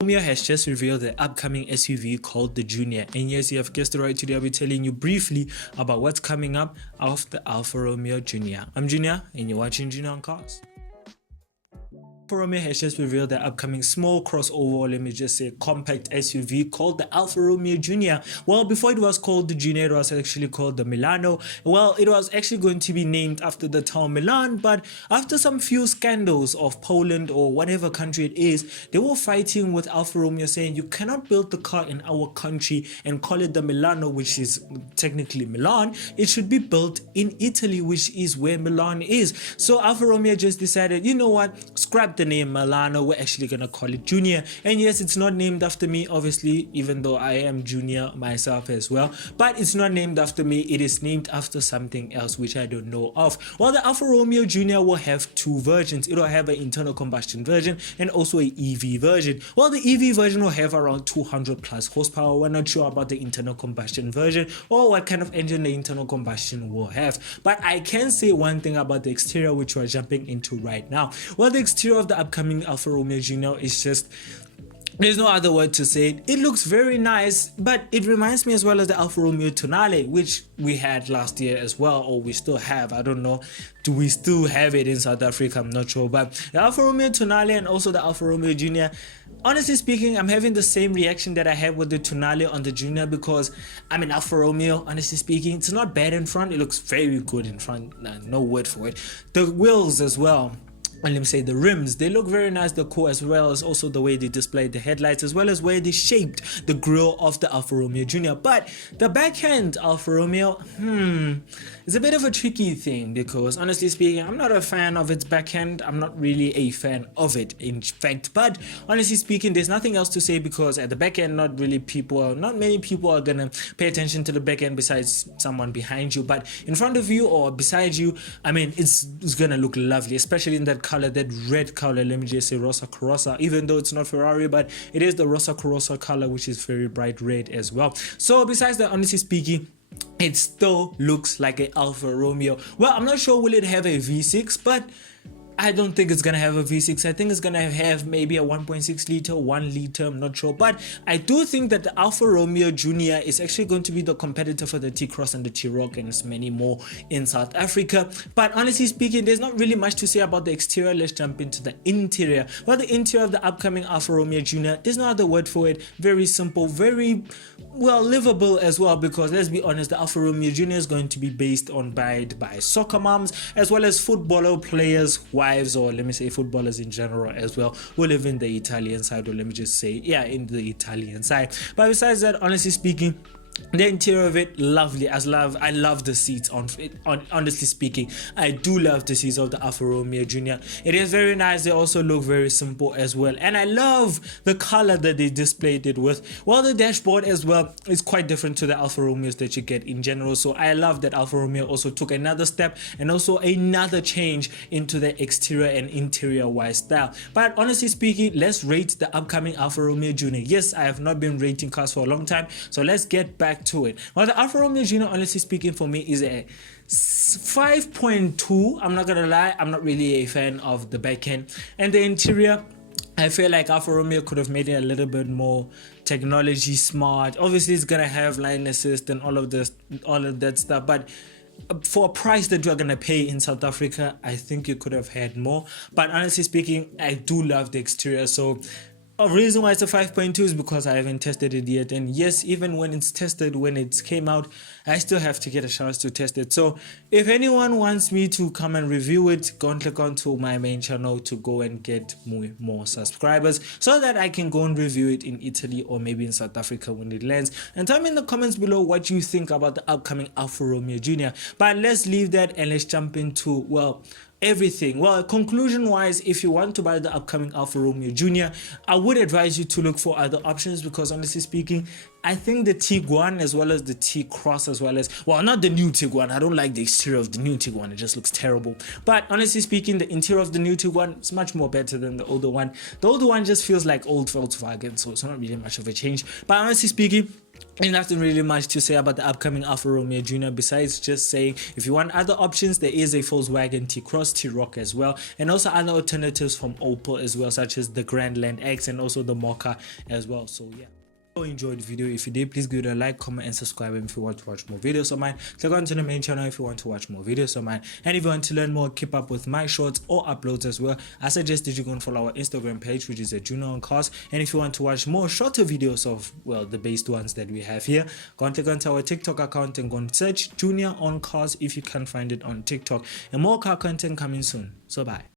Romeo has just revealed the upcoming SUV called the Junior, and yes, you have guessed it right. Today I'll be telling you briefly about what's coming up of the Alfa Romeo Junior. I'm Junior and you're watching Junior on Cars. Alfa Romeo has just revealed their upcoming small crossover, or let me just say compact SUV called the Alfa Romeo Junior. Well, before it was called the Junior, it was actually called the Milano. Well, it was actually going to be named after the town Milan, but after some few scandals of Poland or whatever country it is, they were fighting with Alfa Romeo saying you cannot build the car in our country and call it the Milano, which is technically Milan. It should be built in Italy, which is where Milan is. So Alfa Romeo just decided, you know what, scrap the name Milano, we're actually gonna call it Junior. And yes, it's not named after me, obviously, even though I am Junior myself as well, but it's not named after me. It is named after something else which I don't know of. Well, the Alfa Romeo Junior will have two versions. It will have an internal combustion version and also an EV version. Well, the EV version will have around 200 plus horsepower. We're not sure about the internal combustion version or what kind of engine the internal combustion will have, but I can say one thing about the exterior, which we're jumping into right now. Well, the exterior of the upcoming Alfa Romeo Junior is just, there's no other word to say it. It looks very nice, but it reminds me as well as the Alfa Romeo Tonale, which we had last year as well, or we still have. I don't know. Do we still have it in South Africa? I'm not sure. But the Alfa Romeo Tonale and also the Alfa Romeo Junior, honestly speaking, I'm having the same reaction that I had with the Tonale on the Junior, because I mean, Alfa Romeo, honestly speaking, it's not bad in front. It looks very good in front. No word for it. The wheels as well, and let me say the rims, they look very nice, they're cool, as well as also the way they displayed the headlights, as well as where they shaped the grille of the Alfa Romeo Junior. But the backhand Alfa Romeo, it's a bit of a tricky thing, because honestly speaking, I'm not a fan of its backhand. I'm not really a fan of it, in fact. But honestly speaking, there's nothing else to say, because at the back end, not many people are gonna pay attention to the back end besides someone behind you. But in front of you or beside you, I mean, it's gonna look lovely, especially in that color, that red color. Let me just say Rosa Corossa, even though it's not Ferrari, but it is the Rosa Corossa color, which is very bright red as well. So besides that, honestly speaking, it still looks like an Alfa Romeo. Well, I'm not sure will it have a V6, but I don't think it's gonna have a V6. I think it's gonna have maybe a 1.6 liter, 1 liter, I'm not sure. But I do think that the Alfa Romeo Junior is actually going to be the competitor for the T-Cross and the T-Roc and many more in South Africa. But honestly speaking, there's not really much to say about the exterior. Let's jump into the interior. Well, the interior of the upcoming Alfa Romeo Junior, there's no other word for it. Very simple, very well livable as well, because let's be honest, the Alfa Romeo Junior is going to be based on by soccer moms as well as footballer players, wives, or let me say footballers in general as well, who live in the Italian side, or let me just say, yeah, in the Italian side. But besides that, honestly speaking, the interior of it, lovely. I love the seats on it. Honestly speaking, I do love the seats of the Alfa Romeo Junior. It is very nice. They also look very simple as well, and I love the color that they displayed it with. Well, the dashboard as well is quite different to the Alfa Romeos that you get in general, so I love that Alfa Romeo also took another step and also another change into the exterior and interior wise style. But honestly speaking, let's rate the upcoming Alfa Romeo Junior. Yes, I have not been rating cars for a long time, so let's get back to it. Well, the Alfa Romeo Junior, honestly speaking, for me is a 5.2. I'm not gonna lie, I'm not really a fan of the back end. And the interior, I feel like Alfa Romeo could have made it a little bit more technology smart. Obviously, it's gonna have line assist and all of that stuff, but for a price that you're gonna pay in South Africa, I think you could have had more. But honestly speaking, I do love the exterior, so a reason why it's a 5.2 is because I haven't tested it yet. And yes, even when it's tested, when it came out, I still have to get a chance to test it. So if anyone wants me to come and review it, go and click onto my main channel to go and get more subscribers, so that I can go and review it in Italy or maybe in South Africa when it lands. And tell me in the comments below what you think about the upcoming Alfa Romeo Junior. But let's leave that and let's jump into, well, everything. Well, conclusion wise, if you want to buy the upcoming Alfa Romeo Junior, I would advise you to look for other options, because honestly speaking, I think the Tiguan as well as the T-Cross as well as, well, not the new Tiguan. I don't like the exterior of the new Tiguan. It just looks terrible. But honestly speaking, the interior of the new Tiguan is much more better than the older one. The older one just feels like old Volkswagen, so it's not really much of a change. But honestly speaking, there's nothing really much to say about the upcoming Alfa Romeo Junior besides just saying if you want other options, there is a Volkswagen T-Cross, T-Roc as well, and also other alternatives from Opel as well, such as the Grandland X and also the Mocha as well. So yeah. Enjoyed the video. If you did, please give it a like, comment and subscribe. And if you want to watch more videos of mine, click on to the main channel if you want to watch more videos of mine. And if you want to learn more, keep up with my shorts or uploads as well, I suggest that you go and follow our Instagram page, which is Junior on Cars. And if you want to watch more shorter videos of, well, the based ones that we have here, go and click onto our TikTok account and go and search Junior on Cars if you can find it on TikTok. And more car content coming soon. So bye.